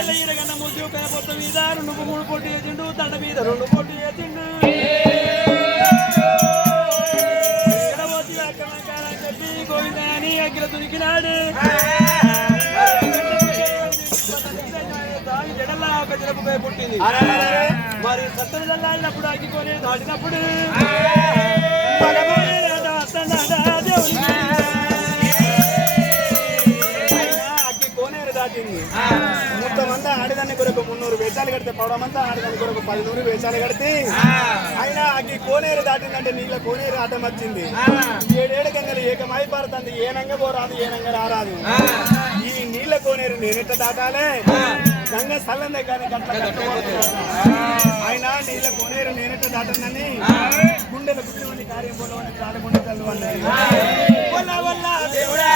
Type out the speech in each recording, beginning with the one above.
ఏళ్ళ ఈరగన్న ముద్దు పేపొత్త మీద రెండు మూడు పొట్టు వేసిండు దండ మీద రెండు పొట్టు వేసిండు ఎడబోతి అక్కడని చెప్పి గోవిందని అగ్గిర దునికినాడు దాని జడల్లా ఒక జడపై పుట్టింది మరి సత్తరు జల్లాడినప్పుడు అగ్గికొని దాటినప్పుడు మగవాడే ఆడదాన్ని కొరకు మున్నూరు వేషాలు కడితే పడమంతా ఆడదాన్ని కొరకు పదినూరు వేషాలు కడితే. అయినా అగ్గి కోనేరు దాటిందంటే నీళ్ళ కోనేరు ఆటం వచ్చింది. ఏడేడు గంగలు ఏకమై పడుతుంది ఏనంగా పోరాదు ఏనంగా రారాదు. ఈ నీళ్ళ కోనేరు నేనెట్ట దాటాలే? గంగ సల్లందే కానీ గట్ల. అయినా నీళ్ళ కోనేరు నేనెట్ట దాటనని గుండెల గుడ్డి కార్యం పోలవని చాలకుండా తల్లు అన్నారు వల్ల వల్ల దేవుడా.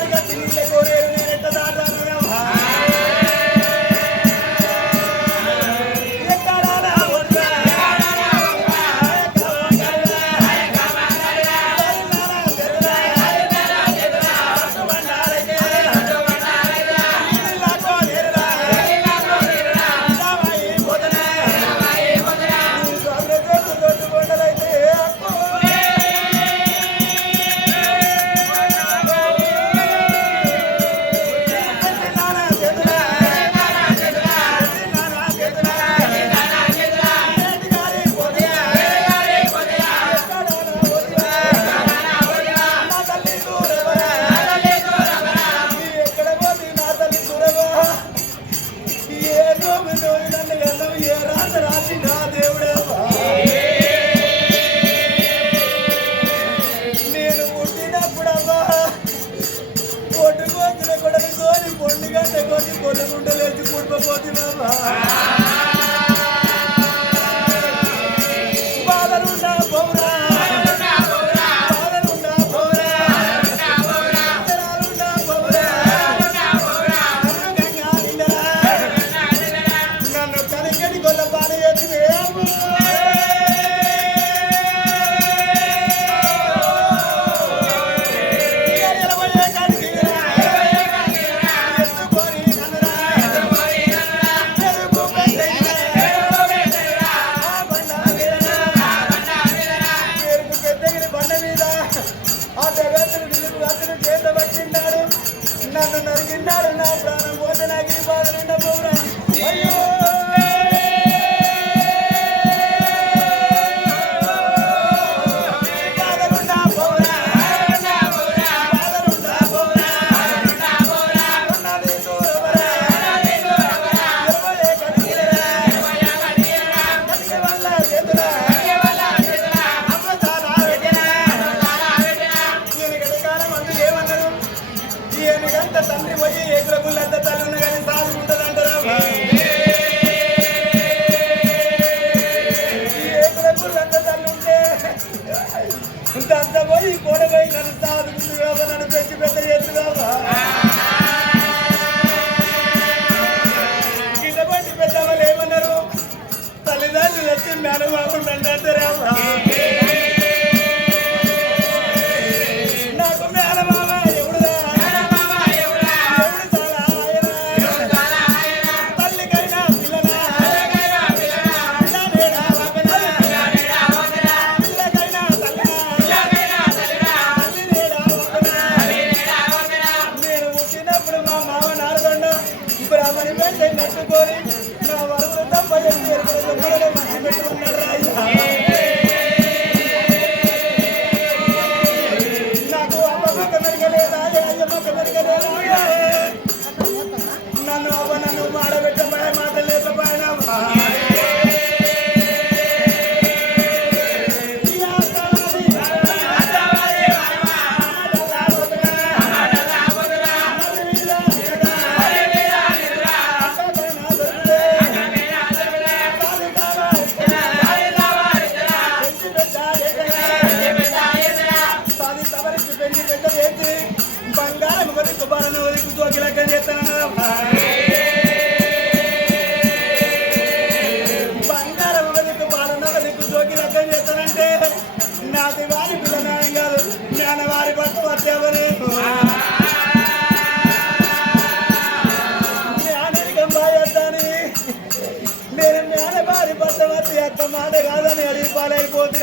కోనేరు గారి కత్తి కోరి పొండి గంట గుండెలు పొలగుండలేసి పుడిపోతున్నామా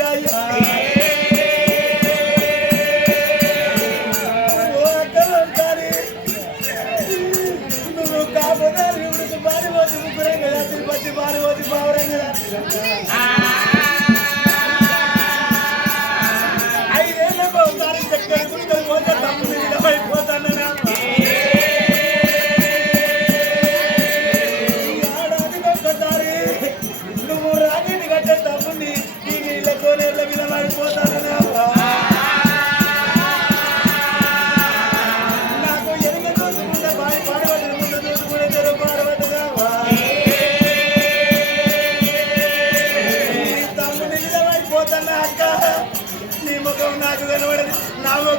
ay, ay.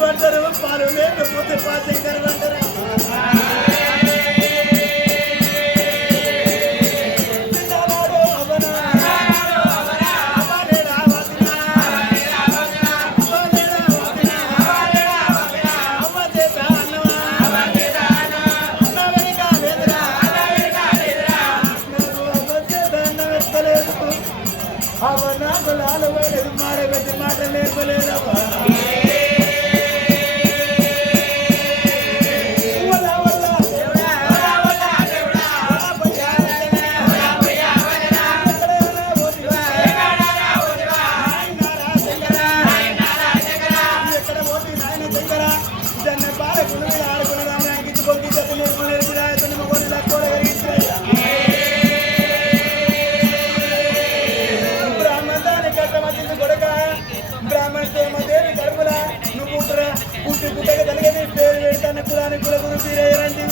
बंदर में पार में तो मुझे पास कर बंदर కులానికి కుల గురు పీరయ్య రండి